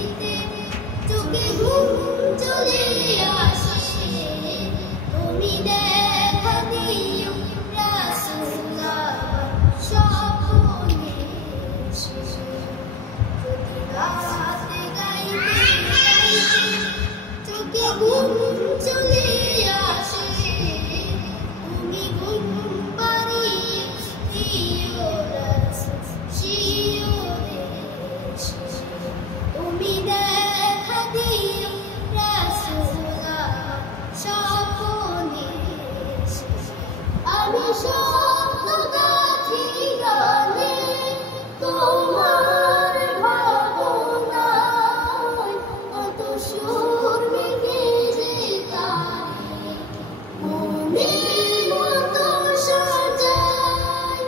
লিখিতে চোখে ঘুম চলে আসে তুমি দেখা দিও রাসূলুল্লাহ স্বপ্নে যদি রাতে গাইতে গাইতে চোখে ঘুম চলে আসে তুমি ঘুম পাড়িয়ে দিও রাসূল শিওরে তুমি দেখা দিও রাসূলুল্লাহ স্বপ্নে আমি স্বপ্ন গাথি গানে তোমার ভাবনায় কত সুর মেঘে যে গানে মনের মতো সাজায়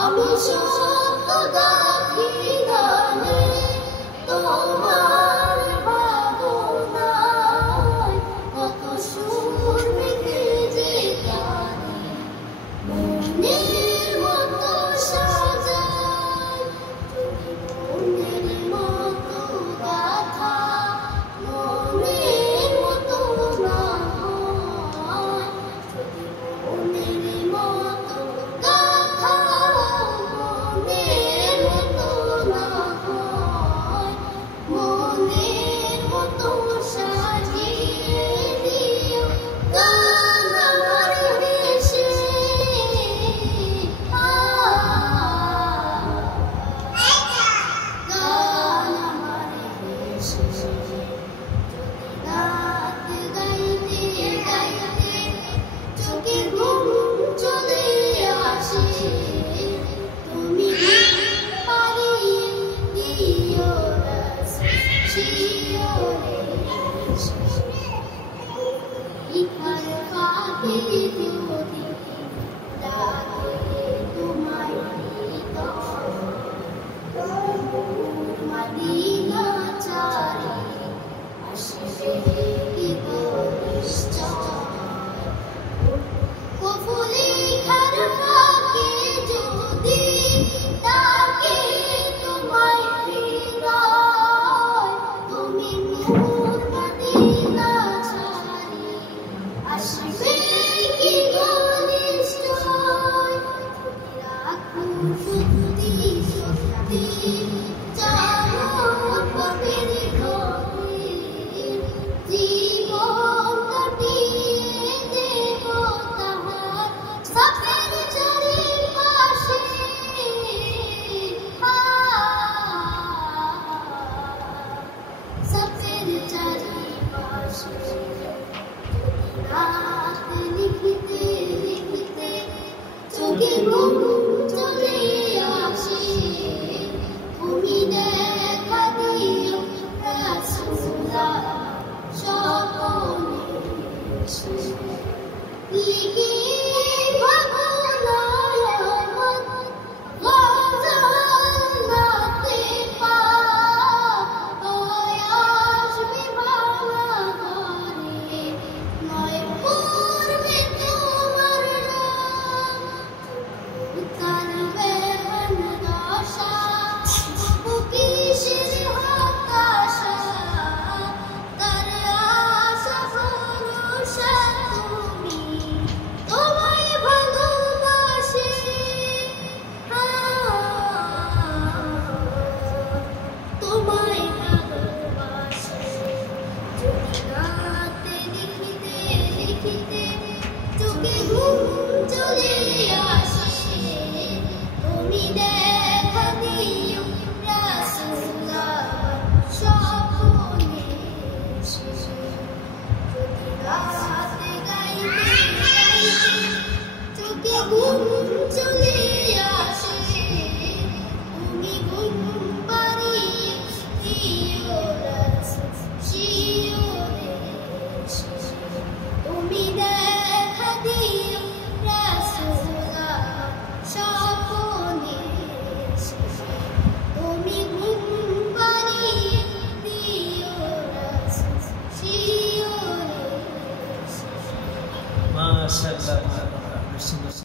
আমি স্বপ্ন গাথি গানে তোমার ভাবনায় কত সুর মেঘে যে গানে মনের মতো সাজায় যদি মনের মতো গাথা মনের মতো না হয় যদি মনের মতো গাথা মনের মতো না হয় মনের মতো সাজিয়ে দিও গান আমার দেশে গান আমার দেশে যদি রাত গাইতে গাইতে চোখে ঘুম চলে আসে তুমি পাড়িয়ে দিও রাসূল শিওরে ইখার ফাঁকে যদি ডাকে তোমায় হৃদয় মদিনা চারে আসবে কি নিশ্চয় কফুলি খার ফাঁকে যদি ডাকে তোমায় হৃদয় তুমি নূর মদিনা ছাড়ি আসবে কি নিশ্চয় রাখো সত্যি সত্যি জানো পবির ঘরে জীবন কাটিয়ে দেব তাহার সাথের চারিপাশে সাথের চারিপাশে রাত লিখিতে লিখিতে চোখে ঘুম চলে আসে তুমি দেখা দিও রাসূলুল্লাহ স্বপ্নে লিখে ভাবনায় আমার গজলাতে পায় আসবে ভাঙা ঘরে নয় পূর্বে তোমার নাম উতারবে দশা কিসের হতাশা তার আশা ভরসা তুমি তোমায় ভালোবাসি তোমায় ভালোবাসি যদি রাতে লিখিতে লিখিতে চোখে ঘুম চলে আসে তুমি দেখা দিও